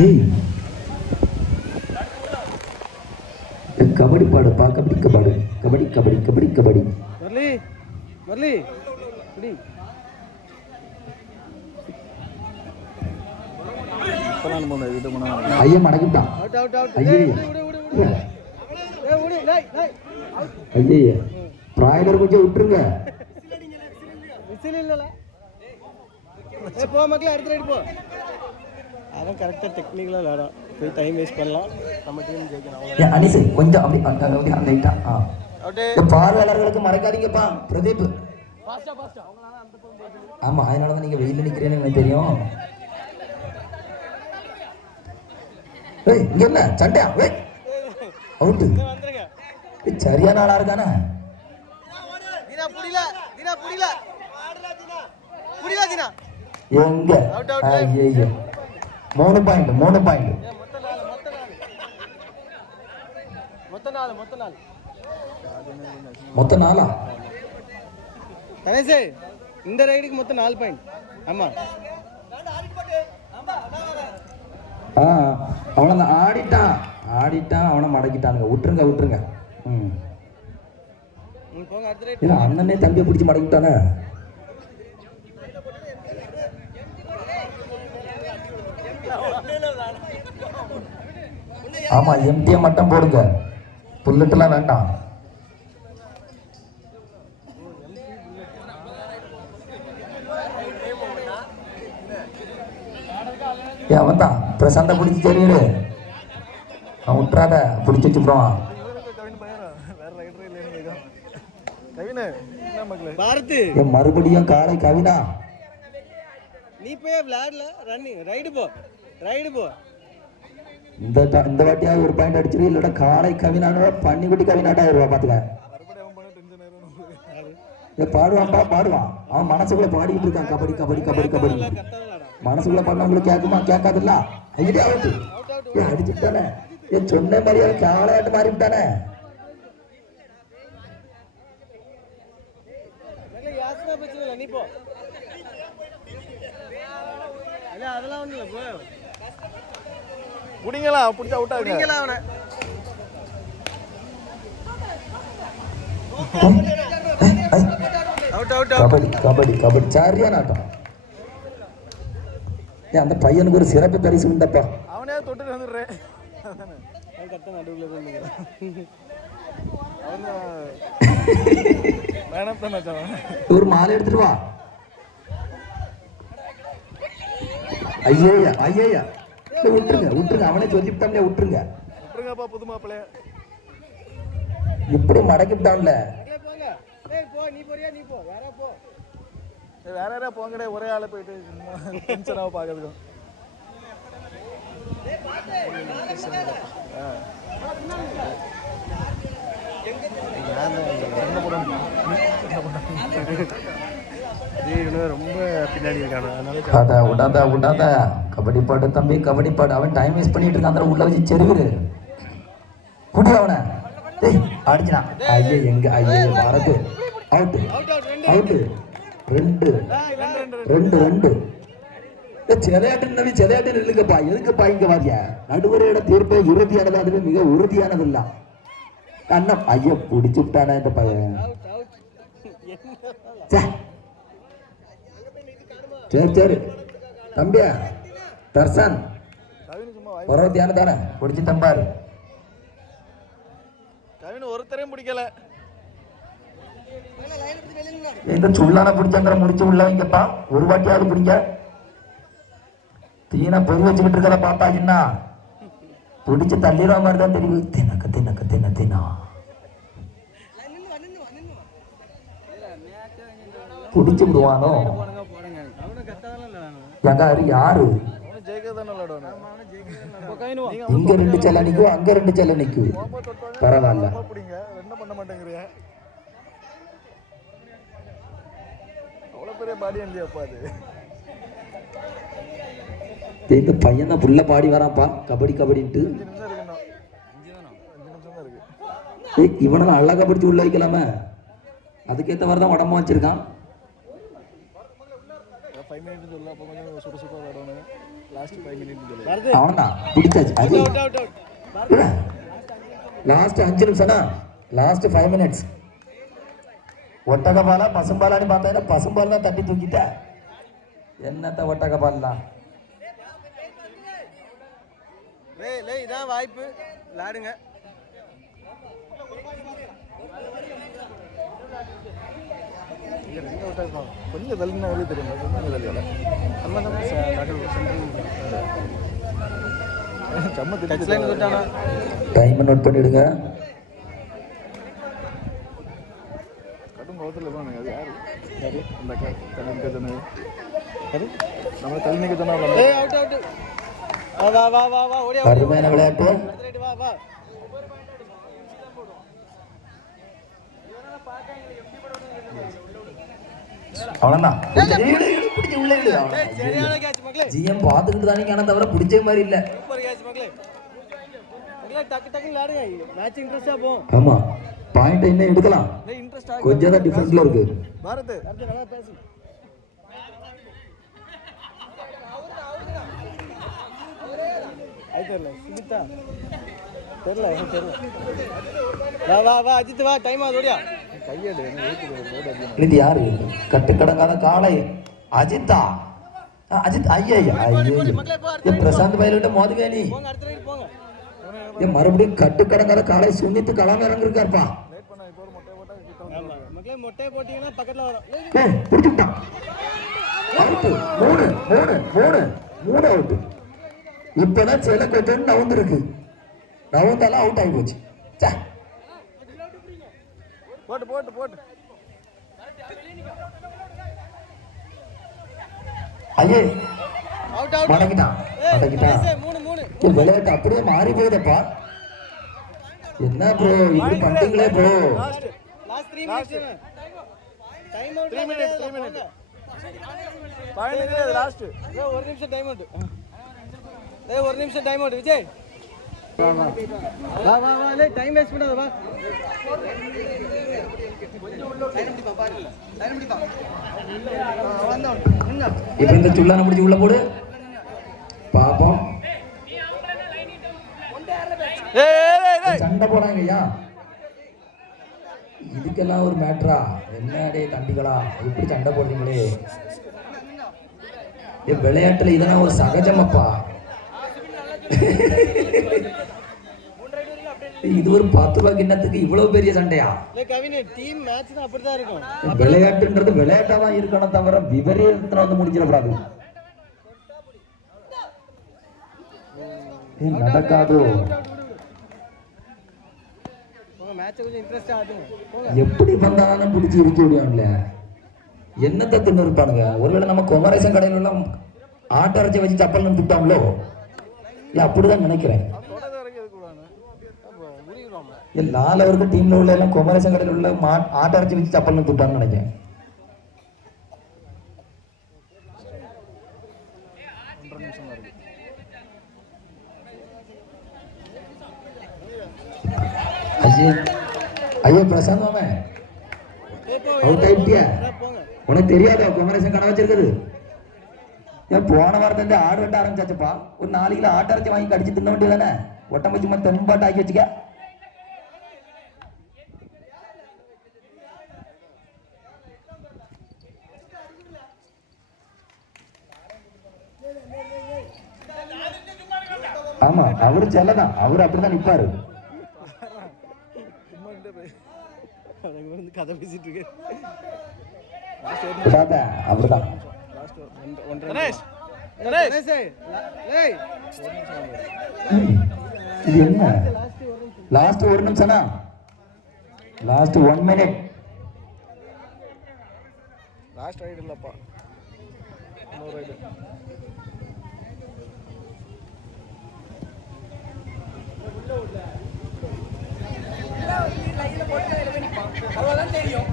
ஏய் கபடி பாடுப்பா, கபடி கபாடு, கபடி கபடி கபடி கபடி. முரளி முரளி குடி. ஐயா மடக்கிட்டான். Out out out. ஐயே ஐயே பிராய்லர் கொஞ்சம் விட்டுருங்க. விசில் இல்லல. போ மக்களே, அடுத்த ரைட் போ. அவன் கரெக்டாக டெக்னிக்கலாக விளையாடும். போய் டைம் வேஸ்ட் பண்ணலாம். நம்ம டீம் ஜெயிக்கணும். அனிசு கொஞ்சம் அப்படி அப்படி லைட்டா. பார்வையாளர்களுக்கு மறக்காதீங்கப்பா. பிரதீப் ஆமா, அதனாலதான் நீங்க வெயில நிக்கிறேன்னு எனக்கு தெரியும். இங்க என்ன சண்டையா? அவுட்டு. சரியான ஆளா இருக்கானே. எங்க 3 பாயிண்ட் மொத்த 4. கணேஷ் இந்த ரைடுக்கு மொத்தம் 4 பாயிண்ட். ஆமா அவனை ஆடிட்டான் அவனை மடக்கிட்டானுங்க. விட்டுருங்க. அண்ணனே தம்பியை பிடிச்சி மடக்கிட்டானே. ஆமா, எம்டிஎம் மட்டும் போடுங்க, புல்லட்லாம் வேண்டாம். அவன் தான் பிரசாந்த பிடிச்சி தெரியுது. அவன் விட்டுறாத, பிடிச்சி வச்சுடுவான். மறுபடியும் காலை கவினா, நீ போய் விளையாடல. ரன்னிங் ரைடு போ. இந்த வாட்டியாவது ஒரு பாயிண்ட் அடிச்சிரு. இல்லடா காலை கவினானோட பன்னிக்குட்டி கவினாட்டா ஆயிடுவா. பாத்துக்க, பாடுவான். அவன் மனசுக்குள்ள பாடிட்டு இருக்கான். கபடி கபடி கபடி கபடி. மனசுக்குள்ள பண்ணவங்களுக்கு கேட்குமா? கேட்காதுல்ல. ஐயா அவுட்டு. அடிச்சுட்டானே. சொன்ன மாதிரியா காலையாட்டு மாறி விட்டானே. புடிங்களா புடிச்சா அவுட் ஆகுங்க. அவனை கபடி கபடி கபடி சரியான ஆட்டம். அந்த பையனுக்கு ஒரு சிறப்பு பரிசு உண்டப்பா. அவனே தொட்டு வந்துடுறேன். ஒரு மாலை எடுத்துட்டு வா. ஐயா விட்டுருங்க. அவனே சொல்லிவிட்டான்ல, விட்டுருங்க. புது மாப்பிள்ளை இப்படி மடக்கிட்டான்ல. வேற யாரா போங்கடே, ஒரே ஆளை போயிட்டு டென்ஷனாக பார்க்கறதுக்கும். ரொம்ப பின்னாடி இருக்கான. விடாத கபடி பாடு தம்பி, கபடி பாடு. அவன் டைம் வேஸ்ட் பண்ணிட்டு இருக்கான். உள்ள வச்சு செருவிரு குடி அவனை. அடிச்சான். ஐயா எங்க ஐயா வரது. அவுட்டு 2 சிலையாட்டு நில்லுங்கப்பா. எதுக்குப்பா இங்க வாரியா? நடுவரோட தீர்ப்பை இறுதியானது, அதுவே மிக உறுதியானது இல்ல. அண்ணன் ஐயா பிடிச்சு விட்டானா இந்த பையன். சரி தம்பியா தர்சன் பரவத்தியான தானே பிடிச்சி தம்பாரு. ஒருத்தரையும் பிடிக்கல. இந்த சுள்ளான பிடிச்சங்கிற முடிச்சு உள்ள வைங்கப்பா. ஒரு வாட்டியாவது பிடிங்க. தீன பொறி வச்சுக்கிட்டு இருக்கிற பாப்பாச்சுன்னா பிடிச்சு தள்ளிடுற மாதிரி தான் தெரியும். தினக்க பிடிச்சு விடுவானோ. யாரு இங்க 2 செல்ல நிக்கும், அங்க 2 செல்ல நிக்கும். பரவாயில்ல. இந்த பையன் தான் புள்ள பாடி வரான்ப்பா கபடி கபடின்ட்டு. இவனை அழகா பிடிச்சி உள்ள வைக்கலாமே. அதுக்கேற்ற மாதிரி தான் உடம்பு வச்சிருக்கான். அவன்தான் பிடிச்சாச்சு அது அவுட் அவுட் அவுட் லாஸ்ட் 5 நிமிஷம்னா லாஸ்ட் 5 மினிட்ஸ். ஒட்டகபாலா பசும்பாலான்னு பார்த்தா பசும்பால் தான் தட்டி தூக்கிட்ட. என்னத்த ஒட்டகபால்லாம் லே இதான் வாய்ப்பு விளையாடுங்க. கொஞ்சம் தள்ளினா வெளியே தெரியும். கொஞ்சம் தள்ளியோட டைம் நோட் பண்ணிடுங்க. கடும் கோவத்தில் தான் அது யாரு அந்த தள்ளி சொன்னது நம்ம தள்ளி சொன்னா வா வா வா வா ஓடியா அருமையான விளையாட்டு. வா வா அவ்வளவுதான். சரியான கேட்ச் மக்களே. ஜிஎம் பார்த்துக்கிட்டு தானே ஆனா தவிர பிடிச்ச மாதிரி இல்ல. சூப்பர் கேட்ச் மக்களே. மக்களே டக்கு டக்கு விளையாடுங்க. மேட்ச் இன்ட்ரஸ்டா போகும். ஆமா பாயிண்ட் இன்னும் எடுக்கலாம். இன்ட்ரஸ்டா கொஞ்சம் தான் டிஃபரன்ஸ்ல இருக்கு. பாரத் அடுத்து நல்லா பேசு. ஐதர்ல சுமிதா தெரியல வா வா வா அஜித் வா டைம் ஆகுது ஓடியா. கையேடு இது யாரு கட்டுக்கடங்காத காளை அஜித்தா அஜித் ஐயா பிரசாந்த் பயிலிட்ட மோதுவேணி போங்க அடுத்த ரைட் போங்க. மறுபடியும் கட்டுக்கடங்காத காளை சுனித்து களம் இறங்கிருக்காருப்பா. ஆமா மக்களே மொட்டையை போட்டீங்கன்னா பக்கத்துல வரும். பிடிச்சுட்டான். Out 3 out. இப்பதான் சில கொஞ்சம் நவுந்துருக்கு. நவுந்தாலும் அவுட் ஆகி போச்சு. போட்டு போட்டு போட்டு ஐயே அவுட் அவுட் மடக்கிட்டான். 3 விளையாட்டு அப்படியே மாறி போகுதப்பா. என்ன ப்ரோ இப்படி பண்றீங்களே bro. Last 3 minutes time out 3 minutes point இல்ல லாஸ்ட் ஒரு நிமிஷம் டைம் அவுட். ஒரு நிமிஷம் டைம் அவுட் விஜய். வா வா வா லே டைம் வேஸ்ட் பண்ணாத வா. இப்ப இந்த சுள்ளான முடிச்சு உள்ள போடு பாப்போம். சண்டை போறாங்க ஐயா. இதுக்கெல்லாம் ஒரு மேட்ரா என்னடே தம்பிகளா இப்படி சண்டை போடுறீங்களே. விளையாட்டுல இதெல்லாம் ஒரு சகஜமப்பா. இது ஒரு 10 ரூபாய் கிண்ணத்துக்கு இவ்வளவு பெரிய சண்டையா? டீம் மேட்ச் தான் அப்படிதான் இருக்கும். விளையாட்டுன்றது விளையாட்டாதான் இருக்கணும் தவிர விபரீதத்துல வந்து முடிஞ்சிடக்கூடாது. நடக்காதோ எப்படி வந்தாலும் பிடிச்சி இருக்க முடியும்ல. என்னத்தை தின்னு இருப்பானுங்க. ஒருவேளை நம்ம குமரேசன் கடையில எல்லாம் ஆட்டரைச்சி வச்சு சப்பல் திட்டாங்களோ அப்படிதான் நினைக்கிறேன். லாலவருக்கு டீம்ல உள்ள எல்லாம் குமரேசன் கடையில் உள்ள ஆட்டரைச்சி வச்சு சப்பல் திட்டான்னு நினைக்கிறேன். ஐயோ பிரசாந்த் மாமே அவுட் ஆயிட்டியா? உனக்கு தெரியாதா குமரேசன் கடை வச்சிருக்குது? போன வாரத்துல ஆடு வெட்ட ஆரம்பிச்சாச்சுப்பா. ஒரு 4 கிலோ ஆட்டரைச்சி வாங்கி கடிச்சு தின்ன வேண்டியதானே. ஒட்டம் வச்சு மத்த தெம்பாட்டு ஆக்கி வச்சுக்க. ஆமா அவரு செல்லதான். அவரு அப்படிதான் நிப்பாரு. கதை பேசிட்டு இருக்கு அப்படிதான். இது என்ன லாஸ்ட் 1 நிமிஷம்னா லாஸ்ட் 1 மினிட். லாஸ்ட் ரைடு இல்லப்பா இன்னொரு ரைடு. அவ்வளவுதான் தெரியும்.